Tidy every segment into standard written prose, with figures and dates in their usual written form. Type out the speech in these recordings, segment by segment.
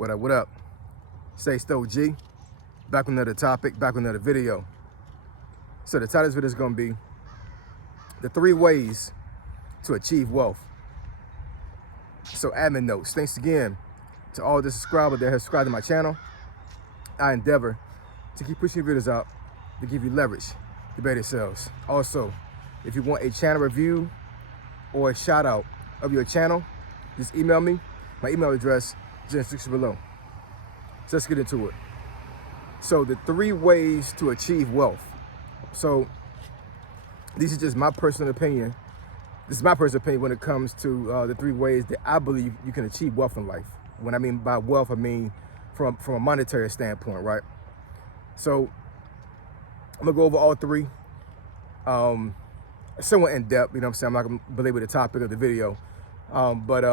What up, what up? Say Stowe G. Back with another topic, back with another video. So the title of this video is going to be the 3 ways to achieve wealth. So admin notes, thanks again to all the subscribers that have subscribed to my channel. I endeavor to keep pushing videos out to give you leverage to better yourselves. Also, if you want a channel review or a shout out of your channel, just email me. My email address is in the description below. So let's get into it. So the 3 ways to achieve wealth. So these are just my personal opinion. This is my personal opinion when it comes to the 3 ways that I believe you can achieve wealth in life. When I mean by wealth, I mean from a monetary standpoint, right? So I'm gonna go over all 3, somewhat in depth. You know what I'm saying? I'm not gonna belabor the topic of the video, but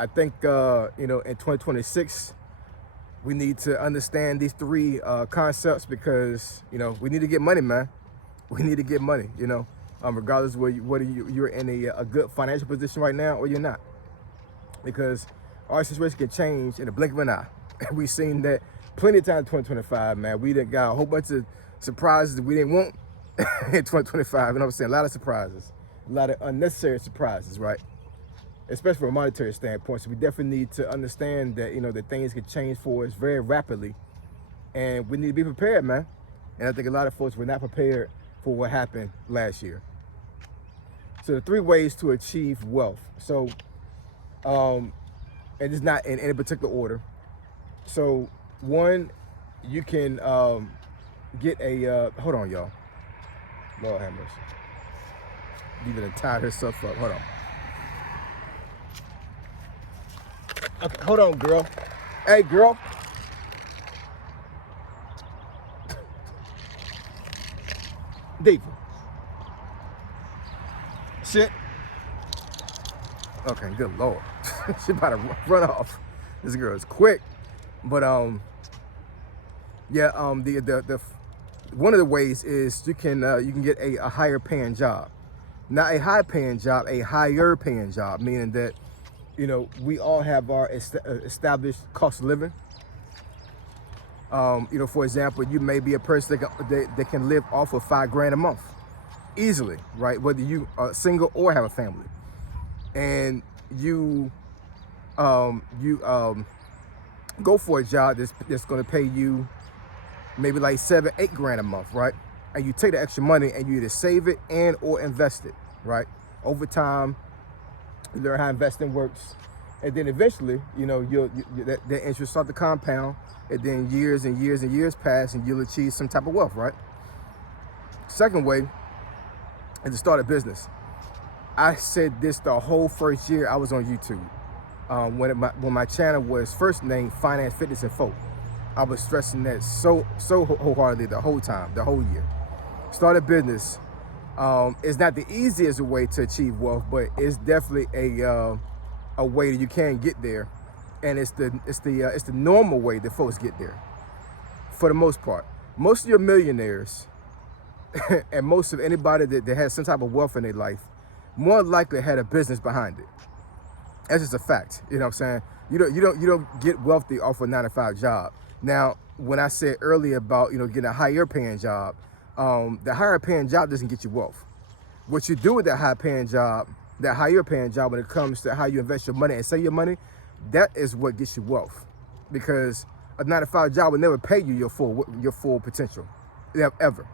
I think in 2026 we need to understand these 3 concepts because we need to get money, man. We need to get money. Regardless of whether you're in a good financial position right now or you're not, because our situation can change in the blink of an eye. We've seen that plenty of times in 2025, man. We done got a whole bunch of surprises that we didn't want in 2025. You know what I'm saying? A lot of surprises, a lot of unnecessary surprises, right? Especially from a monetary standpoint. So we definitely need to understand that, that things can change for us very rapidly. And we need to be prepared, man. And I think a lot of folks were not prepared for what happened last year. So the 3 ways to achieve wealth. So, and it's not in any particular order. So 1, you can get a, hold on, y'all. Lord have mercy. Even tied herself up. Hold on. Okay, hold on, girl. Hey, girl. Deeper. Shit. Okay, good Lord. She about to run off. This girl is quick. But yeah, the one of the ways is you can get a higher paying job. Not a high paying job, a higher paying job, meaning that we all have our established cost of living. For example, you may be a person that can live off of $5 grand a month easily, right? Whether you are single or have a family, and you go for a job that's going to pay you maybe like $7-8 grand a month, right? And you take the extra money and you either save it and or invest it, right? Over time, you learn how investing works, and then eventually, that interest start to compound, and then years and years and years pass, and you'll achieve some type of wealth, right? Second way is to start a business. I said this the whole first year I was on YouTube. When my channel was first named financefitnessfolk, I was stressing that so wholeheartedly the whole time, the whole year. Start a business. It's not the easiest way to achieve wealth, but it's definitely a way that you can get there, and it's the normal way that folks get there. For the most part, most of your millionaires and most of anybody that has some type of wealth in their life, more likely had a business behind it. That's just a fact. You know what I'm saying? You don't get wealthy off a 9-to-5 job. Now, when I said earlier about getting a higher paying job, the higher paying job doesn't get you wealth. What you do with that higher paying job, when it comes to how you invest your money and save your money, that is what gets you wealth. Because a 9-to-5 job will never pay you your full potential, ever.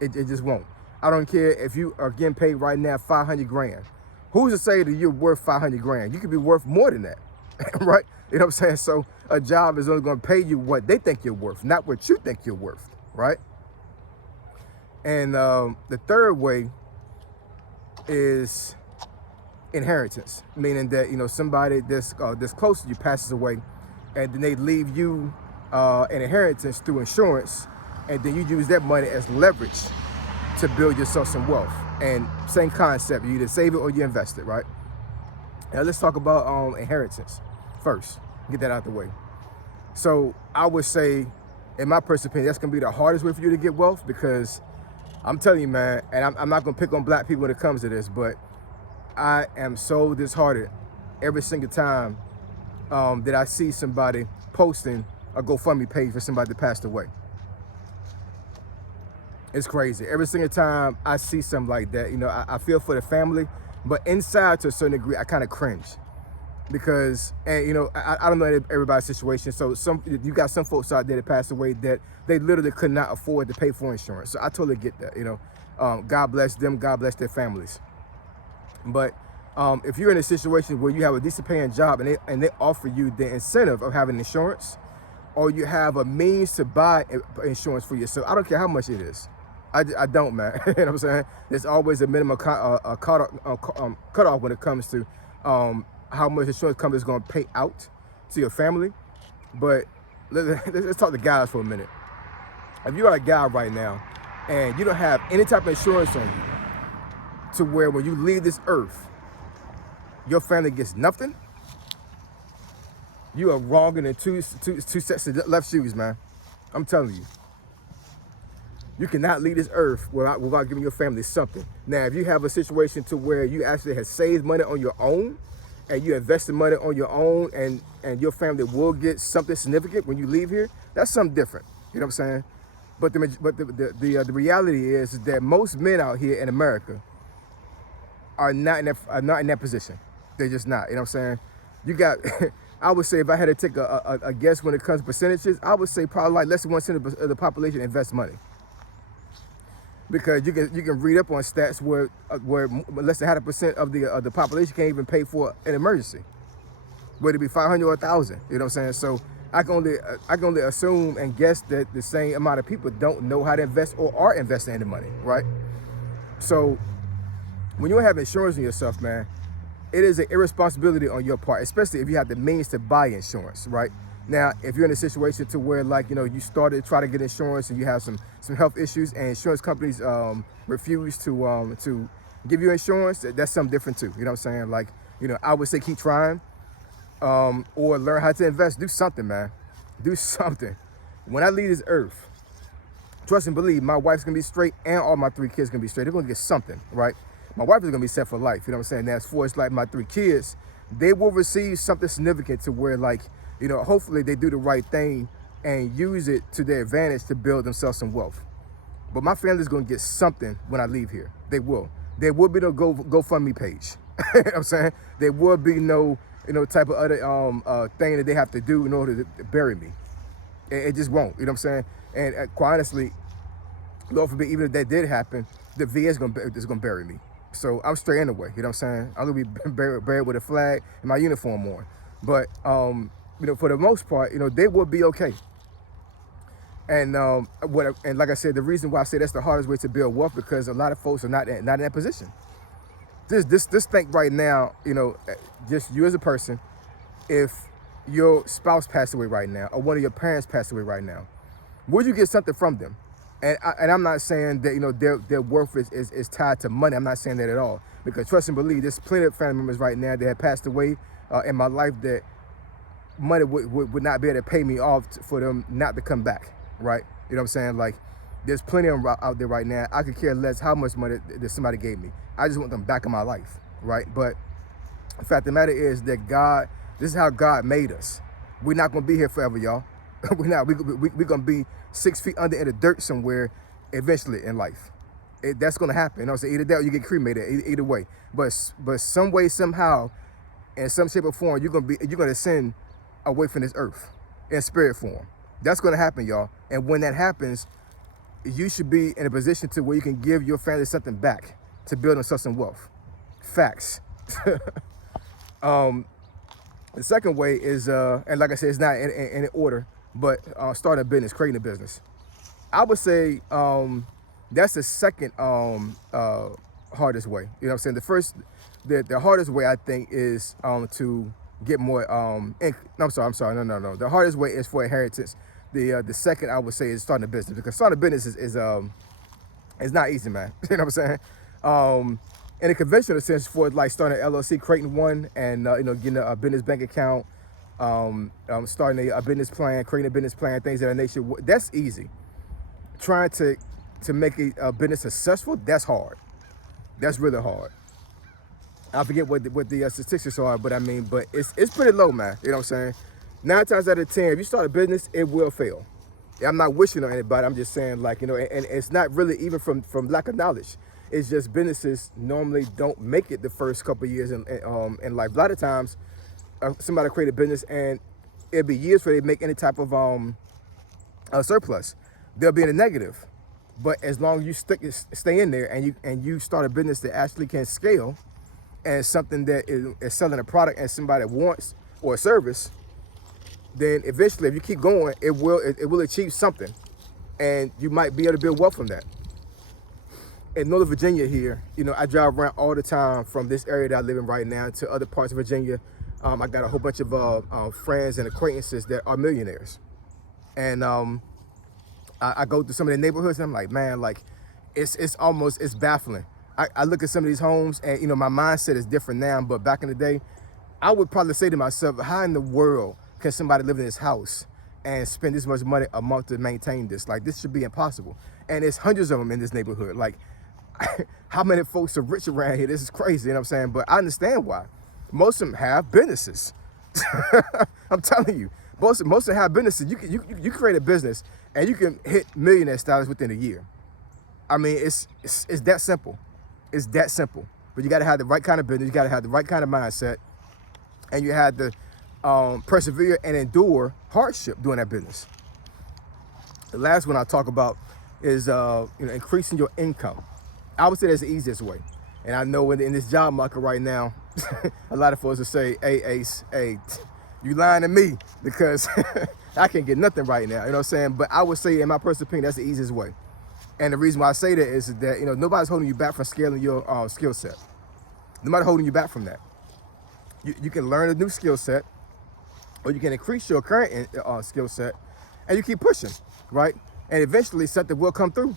It just won't. I don't care if you are getting paid right now $500 grand. Who's to say that you're worth $500 grand? You could be worth more than that, right? You know what I'm saying? So a job is only going to pay you what they think you're worth, not what you think you're worth, right? And the third way is inheritance, meaning that somebody that's close to you passes away, and then they leave you an inheritance through insurance, and then you use that money as leverage to build yourself some wealth. And same concept, you either save it or you invest it, right? Now let's talk about inheritance first, get that out the way. So I would say, in my personal opinion, that's gonna be the hardest way for you to get wealth, because I'm telling you, man, and I'm not gonna pick on black people when it comes to this, but I am so disheartened every single time that I see somebody posting a GoFundMe page for somebody that passed away. It's crazy. Every single time I see something like that, I feel for the family, but inside to a certain degree, I kind of cringe because, and I don't know everybody's situation. So you got some folks out there that passed away that they literally could not afford to pay for insurance. So I totally get that. God bless them. God bless their families. But if you're in a situation where you have a decent paying job and they offer you the incentive of having insurance, or you have a means to buy insurance for yourself, I don't care how much it is. I don't, man. You know what I'm saying? There's always a minimum cutoff when it comes to how much insurance company is going to pay out to your family. But let's talk to guys for a minute. If you are a guy right now and you don't have any type of insurance on you to where when you leave this earth, your family gets nothing, you are wrong in two sets of left shoes, man. I'm telling you. You cannot leave this earth without giving your family something. Now, if you have a situation to where you actually have saved money on your own and you invested money on your own and your family will get something significant when you leave here, that's something different. You know what I'm saying? But the reality is that most men out here in America are not in that position. They're just not. You know what I'm saying? You got, I would say if I had to take a guess when it comes to percentages, I would say probably like less than 1% of the population invest money. Because you can read up on stats where less than 0.5% of the population can't even pay for an emergency, whether it be 500 or 1,000. You know what I'm saying? So I can only assume and guess that the same amount of people don't know how to invest or are investing in the money, right? So when you have insurance on yourself, man, it is an irresponsibility on your part, especially if you have the means to buy insurance, right? Now, if you're in a situation to where, like, you started to try to get insurance and you have some health issues and insurance companies refuse to give you insurance, that's something different too. You know what I'm saying? Like, I would say keep trying or learn how to invest. Do something, man. Do something. When I leave this earth, trust and believe, my wife's going to be straight and all my 3 kids going to be straight. They're going to get something, right? My wife is going to be set for life. You know what I'm saying? Now, as far as like my 3 kids, they will receive something significant to where, like, hopefully they do the right thing and use it to their advantage to build themselves some wealth. But my family's going to get something when I leave here. They will. There will be no GoFundMe page. You know what I'm saying? There will be no, type of other thing that they have to do in order to bury me. It just won't. You know what I'm saying? And quite honestly, Lord forbid, even if that did happen, the VA is going to bury me. So I'm straight in the way. You know what I'm saying? I'm going to be buried with a flag and my uniform on. But for the most part, they will be okay. And like I said, the reason why I say that's the hardest way to build wealth, because a lot of folks are not in that position. Just think right now, just you as a person, if your spouse passed away right now or one of your parents passed away right now, would you get something from them? And I'm not saying that their worth is tied to money. I'm not saying that at all, because trust and believe, there's plenty of family members right now that have passed away in my life that money would not be able to pay me off for them not to come back, right? You know what I'm saying? Like, there's plenty of them out there right now. I could care less how much money that somebody gave me. I just want them back in my life, right? But the fact of the matter is that God, this is how God made us. We're not going to be here forever, y'all. We're not. We're going to be 6 feet under in the dirt somewhere eventually in life. That's going to happen. You know what I'm saying? Either that or you get cremated, either way. But some way, somehow, in some shape or form, you're going to ascend away from this earth in spirit form. That's going to happen, y'all. And when that happens, you should be in a position to where you can give your family something back to build themselves some wealth. Facts. The second way is, and like I said, it's not in order, but starting a business, creating a business. I would say that's the second hardest way. You know what I'm saying? The first, the hardest way, I think, is to get more I'm sorry. No. The hardest way is for inheritance. The second, I would say, is starting a business, because starting a business is not easy, man. You know what I'm saying? In a conventional sense, for like starting an LLC, creating one, and getting a business bank account, starting a business plan, creating a business plan, things of that nature, that's easy. Trying to make a business successful, that's hard. That's really hard. I forget what the statistics are, but I mean, but it's pretty low, man. You know what I'm saying? 9 times out of 10, if you start a business, it will fail. I'm not wishing on anybody. I'm just saying, like, you know, and it's not really even from lack of knowledge. It's just businesses normally don't make it the first couple of years in life. A lot of times, somebody create a business and it'll be years before they make any type of surplus. They'll be in a negative. But as long as you stay in there and you start a business that actually can scale, and something that is selling a product and somebody wants or a service, then eventually, if you keep going, it will achieve something, and you might be able to build wealth from that. In Northern Virginia here, you know, I drive around all the time from this area that I live in right now to other parts of Virginia. I got a whole bunch of friends and acquaintances that are millionaires, and I go through some of the neighborhoods and I'm like, man, like it's baffling. I look at some of these homes and, you know, my mindset is different now, but back in the day, I would probably say to myself, how in the world can somebody live in this house and spend this much money a month to maintain this? Like, this should be impossible. And there's hundreds of them in this neighborhood. Like, how many folks are rich around here? This is crazy, you know what I'm saying? But I understand why. Most of them have businesses. I'm telling you, most of them have businesses. You create a business and you can hit millionaire status within a year. I mean, it's that simple. It's that simple. But you got to have the right kind of business. You got to have the right kind of mindset, and you have to persevere and endure hardship doing that business. The last one I'll talk about is increasing your income. I would say that's the easiest way. And I know in this job market right now, a lot of folks will say, "Hey, Ace, hey, you lying to me because I can't get nothing right now." You know what I'm saying? But I would say, in my personal opinion, that's the easiest way. And the reason why I say that is that, you know, nobody's holding you back from scaling your skill set. Nobody's holding you back from that. You can learn a new skill set, or you can increase your current skill set, and you keep pushing, right? And eventually something will come through.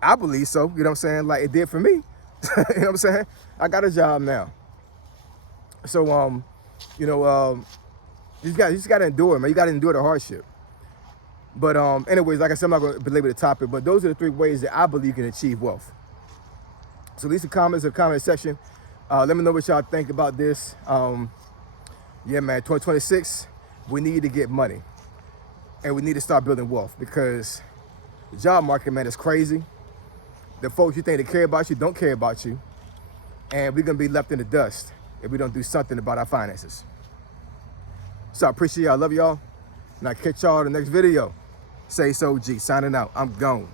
I believe so, you know what I'm saying? Like it did for me. You know what I'm saying? I got a job now. So, you just got to endure, man. You got to endure the hardship. But anyways, like I said, I'm not going to belabor the topic, but those are the 3 ways that I believe you can achieve wealth. So leave some comments in the comment section. Let me know what y'all think about this. Yeah, man, 2026, we need to get money. And we need to start building wealth, because the job market, man, is crazy. The folks you think they care about you don't care about you. And we're going to be left in the dust if we don't do something about our finances. So I appreciate y'all. I love y'all. And I'll catch y'all in the next video. Say so, G. Signing out. I'm gone.